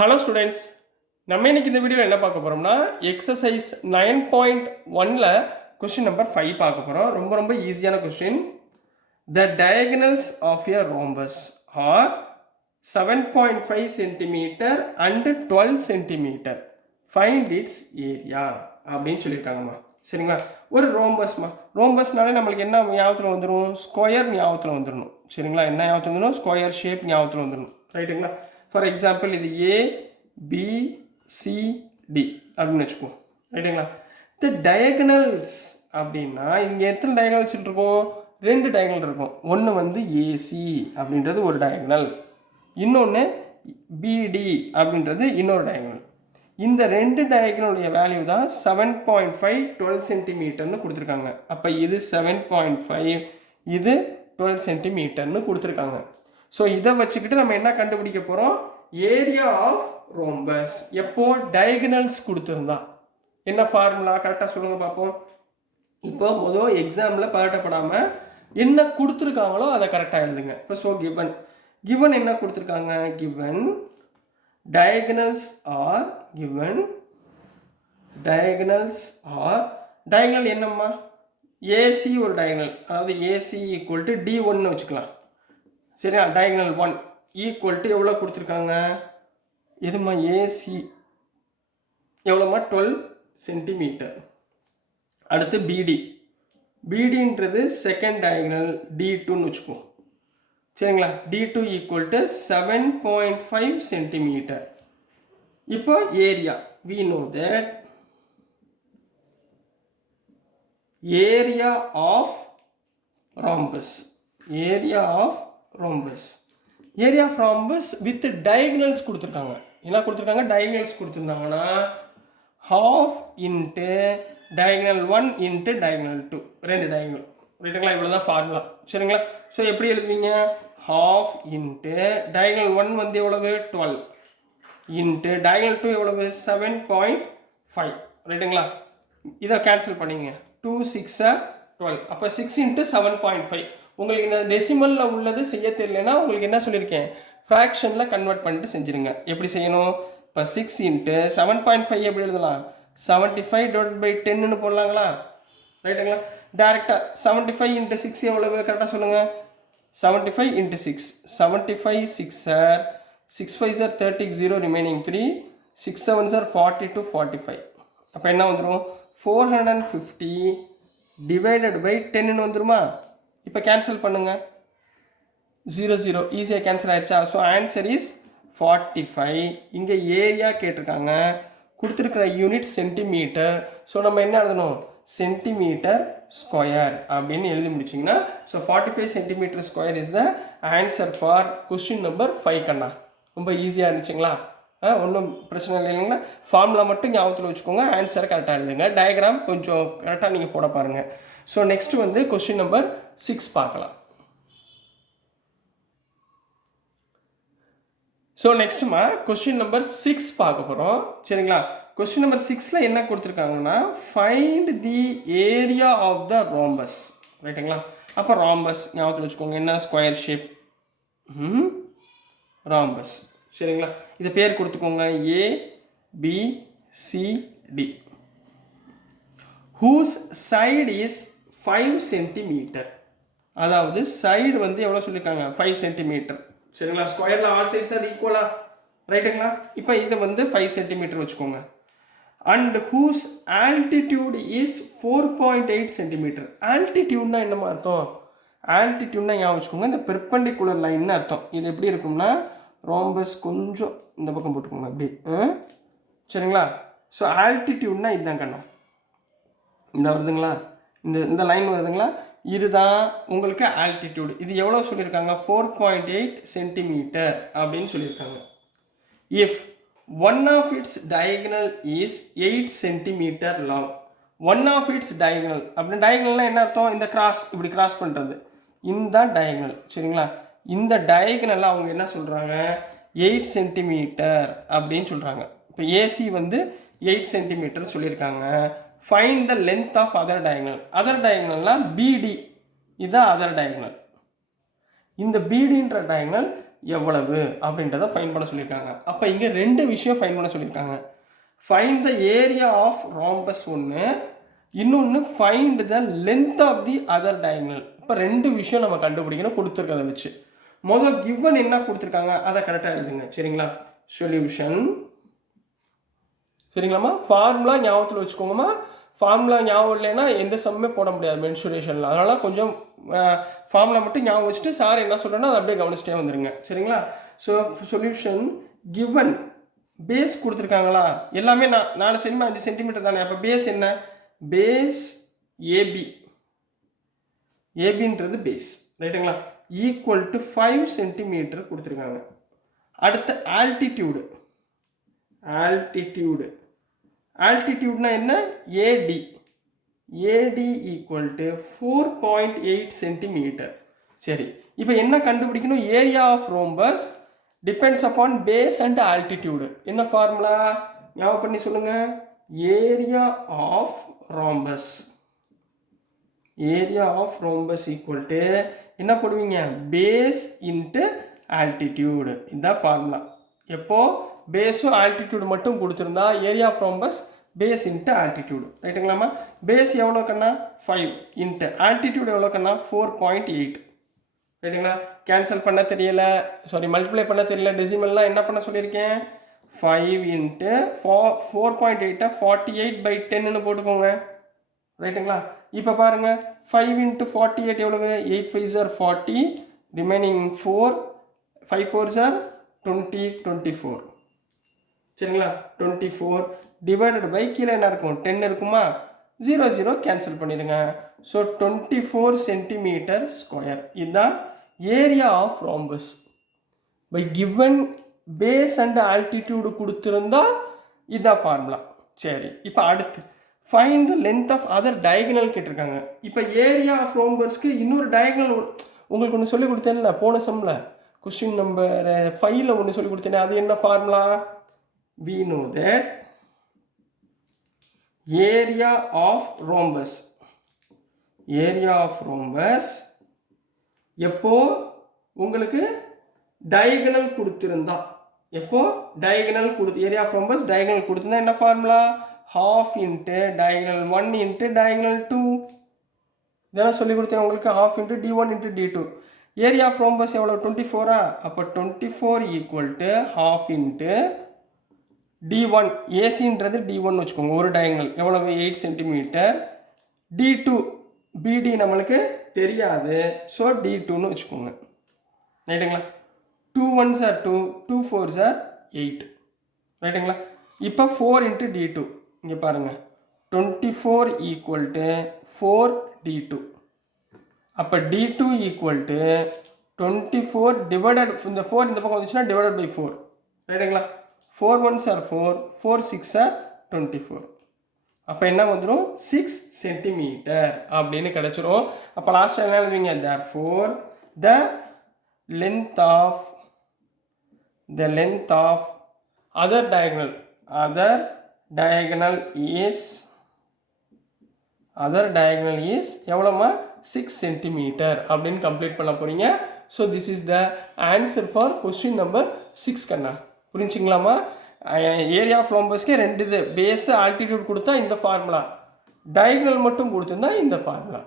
Hello students, நம்ம இன்னைக்கு இந்த வீடியோவில் என்ன பார்க்க போகிறோம்னா எக்ஸசைஸ் 9.1ல் கொஸ்டின் நம்பர் 5 பார்க்க போகிறோம். ரொம்ப ஈஸியான question. The diagonals of a rhombus are 7.5 centimetre and 12 centimetre. Find its area அப்படின்னு சொல்லியிருக்காங்கம்மா. சரிங்களா? ஒரு ரோம்பஸ்னாலே நம்மளுக்கு என்ன ஞாபகத்தில் வந்துடும்? ஸ்கொயர் ஞாபகத்தில் வந்துடணும். சரிங்களா? என்ன ஞாபகத்தில் வந்துடும்? ஸ்கொயர் ஷேப் ஞாபகத்தில் வந்துடணும். ரைட்டுங்களா? ஃபார் எக்ஸாம்பிள் இது ABCD அப்படின்னு வச்சுக்குவோம். ரைட்டுங்களா? இந்த டயகனல்ஸ் அப்படின்னா இங்கே எத்தனை டயகனல்ஸ் இருக்கும்? 2 டயகனல் இருக்கும். ஒன்று வந்து AC அப்படின்றது ஒரு டயகனல், இன்னொன்று BD அப்படின்றது இன்னொரு டயகனல். இந்த 2 டயகனலுடைய வேல்யூ தான் 7.5 12 சென்டிமீட்டர்னு கொடுத்துருக்காங்க. அப்போ இது 7.5, இது 12 சென்டிமீட்டர்னு கொடுத்துருக்காங்க. ஸோ இதை வச்சுக்கிட்டு நம்ம என்ன கண்டுபிடிக்க போகிறோம்? Area of rhombus. எப்போ டயகனல்ஸ் கொடுத்துருந்தா என்ன ஃபார்முலா கரெக்டாக சொல்லுங்கள் பார்ப்போம். இப்போ முதல் எக்ஸாமில் பதட்டப்படாமல் என்ன கொடுத்துருக்காங்களோ அதை கரெக்டாக எழுதுங்க. இப்போ ஸோ கிவன் என்ன கொடுத்துருக்காங்க? கிவன் diagonals are diagonal என்னம்மா? AC ஒரு diagonal, அதாவது AC equal to D1 வச்சுக்கலாம். சரியா? diagonal 1 equal to எவ்வளோ கொடுத்துருக்காங்க? எதுமா? AC எவ்வளோமா? 12 சென்டிமீட்டர். அடுத்து BDன்றது செகண்ட் diagonal D2ன்னு வச்சுக்குவோம். சரிங்களா? D2 equal to 7.5 centimetre. இப்போ area, we know that area of rhombus with diagonals கொடுத்துருக்காங்க. என்ன கொடுத்துருக்காங்க? diagonals கொடுத்துருந்தாங்கன்னா half into diagonal 1 into diagonal 2, 2 diagonal. ரைட்டுங்களா? இவ்வளோ தான் ஃபார்முலா. சரிங்களா? ஸோ எப்படி எழுதுவீங்க? half into diagonal 1 வந்து எவ்வளவு? 12 into diagonal 2 எவ்வளவு? 7.5. ரைட்டுங்களா? இதை கேன்சல் பண்ணிங்க. 2 6 12. அப்போ 6 into 7.5. உங்களுக்கு இந்த டெசிமலில் உள்ளது செய்ய தெரியலனா உங்களுக்கு என்ன சொல்லியிருக்கேன்? ஃப்ராக்ஷனில் கன்வெர்ட் பண்ணிட்டு செஞ்சுருங்க. எப்படி செய்யணும்? இப்போ 6 into 7.5 எப்படி எழுதலாம்? 75/10ன்னு போடலாங்களா? ரைட்டுங்களா? டேரெக்டாக 75 into 6 எவ்வளவு? கரெக்டாக சொல்லுங்கள். 75 into 6, 75 6 6 5 30, 0 remaining 3, 6 7 42 45. அப்போ என்ன வந்துடும்? 450 divided by 10ன்னு வந்துருமா? இப்போ கேன்சல் பண்ணுங்க. 0 0 ஈஸியாக கேன்சல் ஆயிடுச்சா? So answer is 45. இங்கே ஏரியா கேட்டிருக்காங்க, கொடுத்துருக்கிற யூனிட் சென்டிமீட்டர். ஸோ நம்ம என்ன எழுதணும்? சென்டிமீட்டர் ஸ்கொயர் அப்படின்னு எழுதி முடிச்சிங்கன்னா so 45 centimetre square is the answer for question number 5 கண்ணா. ரொம்ப ஈஸியாக இருந்துச்சுங்களா? ஒன்றும் பிரச்சனை இல்லைங்களா? ஃபார்முலா மட்டும் ஞாபகத்தில் வச்சுக்கோங்க, ஆன்சரை கரெக்டாக எழுதுங்க. டயக்ராம் கொஞ்சம் கரெக்டாக நீங்கள் போட பாருங்கள். ஸோ நெக்ஸ்ட் வந்து கொஸ்டின் நம்பர் 6 பார்க்கலாம். ஸோ நெக்ஸ்ட்டுமா கொஸ்டின் நம்பர் 6 பார்க்க போகிறோம். சரிங்களா? கொஸ்டின் நம்பர் 6ல் என்ன கொடுத்துருக்காங்கன்னா find the area of the rhombus. ரைட்டுங்களா? அப்போ ராம்பஸ் ஞாபகத்தில் வச்சுக்கோங்க. என்ன? Square shape rhombus. சரிங்களா? இதை பேர் கொடுத்துக்கோங்க ABCD. Whose side is 5 centimetre. அதாவது சைடு வந்து எவ்வளோ சொல்லியிருக்காங்க? 5 சென்டிமீட்டர். சரிங்களா? ஸ்கொயரில் ஆல் சைட்ஸ் அது ஈக்குவலா? ரைட்டுங்களா? இப்போ இதை வந்து 5 சென்டிமீட்டர் வச்சுக்கோங்க. And whose altitude is 4.8 centimetre. ஆல்டிடியூட்னா என்னமா அர்த்தம்? ஆல்டிடியூட்னா ஞாபகம் வச்சுக்கோங்க, இந்த பெர்பெண்டிகுலர் லைன்னு அர்த்தம். இது எப்படி இருக்கும்னா ரோம்பஸ் கொஞ்சம் இந்த பக்கம் போட்டுக்கோங்க அப்படி. சரிங்களா? ஸோ ஆல்டிடியூட்னா இதுதான் கண்ணா. இந்த வருதுங்களா? இந்த லைன் வருதுங்களா? இதுதான் உங்களுக்கு ஆல்டிடியூட். இது எவ்வளோ சொல்லியிருக்காங்க? 4.8 சென்டிமீட்டர் அப்படின்னு சொல்லியிருக்காங்க. If one of its diagonal is 8 centimeter long. one of its diagonal அப்படின்னா diagonalனா என்ன அர்த்தம்? இந்த கிராஸ், இப்படி கிராஸ் பண்ணுறது, இந்த diagonal. சரிங்களா? இந்த diagonal அவங்க என்ன சொல்கிறாங்க? 8 சென்டிமீட்டர் அப்படின்னு சொல்கிறாங்க. இப்போ AC வந்து 8 சென்டிமீட்டர் சொல்லியிருக்காங்க. Find the length of other diagonal. Other diagonalனா BD, இதுதான் அதர் diagonal. இந்த BDன்ற diagonal எவ்வளவு அப்படின்றத ஃபைண்ட் பண்ண சொல்லியிருக்காங்க. அப்போ இங்கே ரெண்டு விஷயம் ஃபைண்ட் பண்ண சொல்லியிருக்காங்க. Find the area of rhombus ஒன்று, இன்னொன்று find the length of the other diagonal. இப்போ ரெண்டு விஷயம் நம்ம கண்டுபிடிக்கணும் கொடுத்துருக்கதை வச்சு. முதல் கிவன் என்ன கொடுத்துருக்காங்க அதை கரெக்டாக எழுதுங்க. சரிங்களா? சொல்யூஷன். சரிங்களாம்மா? ஃபார்முலா ஞாபகத்தில் வச்சுக்கோங்கம்மா. ஃபார்முலா ஞாபகம் இல்லைன்னா எந்த சம்மே போட முடியாது மென்சுரேஷனில். அதனால் கொஞ்சம் ஃபார்முலா மட்டும் ஞாபகம் வச்சுட்டு சார் என்ன சொல்கிறேன்னா அதை அப்படியே கவனிச்சிட்டே வந்துடுங்க. சரிங்களா? ஸோ சொல்யூஷன் கிவன் பேஸ் கொடுத்துருக்காங்களா? எல்லாமே 4 சென்டிமீட்டர் 5 சென்டிமீட்டர் தானே. அப்போ பேஸ் என்ன? Base AB. ஏபின்றது பேஸ். ரைட்டுங்களா? ஈக்குவல் டு 5 சென்டிமீட்டர் கொடுத்துருக்காங்க. அடுத்த ஆல்டிடியூடு. ஆல்டிடியூட்னா என்ன? AD. AD equal to 4.8 centimetre. சரி, இப்போ என்ன கண்டுபிடிக்கணும்? Area of rhombus depends upon base and altitude. என்ன ஃபார்முலா ஞாபகம் பண்ணி சொல்லுங்க. Area of rhombus. Area of rhombus equal to என்ன போடுவீங்க? Base into altitude. இதுதான் ஃபார்முலா. எப்போ பேஸும் ஆல்டிடியூடு மட்டும் கொடுத்துருந்தா area of rhombus base into altitude. ரைட்டுங்களாம்மா? பேஸ் எவ்வளோ கண்ணா? 5 இன்ட்டு ஆல்டிடியூடு எவ்வளோ கண்ணா? 4.8. ரைட்டுங்களா? கேன்சல் பண்ண தெரியல, சாரி மல்டிப்ளை பண்ண தெரியல, டெசிமல்லாம் என்ன பண்ண சொல்லியிருக்கேன்? 5 இன்ட்டு 4.8 48/10ன்னு போட்டுக்கோங்க. ரைட்டுங்களா? இப்போ பாருங்கள், 5 இன்ட்டு 48 எவ்வளவு? 8 5s are 40, remaining 4, 5 4s are 20, 24. சரிங்களா? 24 டிவைடட் பை கீழே என்ன இருக்கும்? 10 இருக்குமா? 0 0 கேன்சல் பண்ணிடுங்க. So 24 centimetre square. இதுதான் area of rhombus by given base and altitude கொடுத்துருந்தா இதுதான் ஃபார்முலா. சரி, இப்போ அடுத்து find the length of other diagonal கேட்டிருக்காங்க. இப்போ ஏரியா ஆஃப் ரோம்பஸ்க்கு இன்னொரு டயகனல் உங்களுக்கு ஒன்று சொல்லி கொடுத்தேன்ல போன சம்மில், கொஸ்டின் நம்பர் 5ல் ஒன்று சொல்லி கொடுத்தேன். அது என்ன formula? we know that area of rhombus எப்போ உங்களுக்கு diagonal கொடுத்திருந்தா, எப்போ diagonal area of rhombus diagonal கொடுத்திருந்தா என்ன formula? half into diagonal 1 into diagonal 2. இதெல்லாம் சொல்லி கொடுத்தேன் உங்களுக்கு. half into d1 into d2. Area of rhombus எவ்வளோ? 24. அப்போ 24 equal to half into d1. ஏசின்றது d1 வச்சுக்கோங்க, ஒரு டயகனல் எவ்வளவு? 8 சென்டிமீட்டர். d2 bd நம்மளுக்கு தெரியாது, ஸோ d2ன்னு வச்சுக்கோங்க. ரைட்டுங்களா? 2 1s are 2, 2 4s are 8. ரைட்டுங்களா? இப்போ 4 இன்ட்டு d2 இங்கே பாருங்கள், 24 ஈக்குவல் டு 4d2. அப்போ d2 ஈக்குவல் டு 24 டிவைடட், இந்த 4 இந்த பக்கம் வந்துச்சுன்னா டிவைடட் பை 4. ரைட்டுங்களா? 4 1s are 4, 4 6s are 24. அப்போ என்ன வந்துடும்? 6 சென்டிமீட்டர் அப்படின்னு கிடச்சிரும். அப்போ லாஸ்ட் என்ன எழுதுவீங்க? therefore the length of other diagonal is எவ்வளோமா? 6 சென்டிமீட்டர் அப்படின்னு கம்ப்ளீட் பண்ண போகிறீங்க. So this is the answer for question number 6 கண்ணா. புரிஞ்சுங்களாமா? ஏரியா ஆஃப் ரோம்பஸ்க்கே ரெண்டு இது, பேஸ் ஆல்டிடியூட் கொடுத்தா இந்த ஃபார்முலா, டயகனல் மட்டும் கொடுத்துருந்தா இந்த ஃபார்முலா.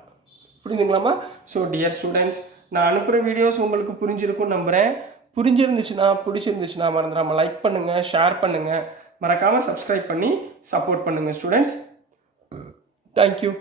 புரிஞ்சுங்களாமா? ஸோ டியர் ஸ்டூடெண்ட்ஸ், நான் அனுப்புகிற வீடியோஸ் உங்களுக்கு புரிஞ்சிருக்கும்னு நம்புகிறேன். பிடிச்சிருந்துச்சுன்னா மறந்துடாமல் லைக் பண்ணுங்கள், ஷேர் பண்ணுங்கள், மறக்காமல் சப்ஸ்கிரைப் பண்ணி சப்போர்ட் பண்ணுங்கள் ஸ்டூடெண்ட்ஸ். தேங்க்யூ.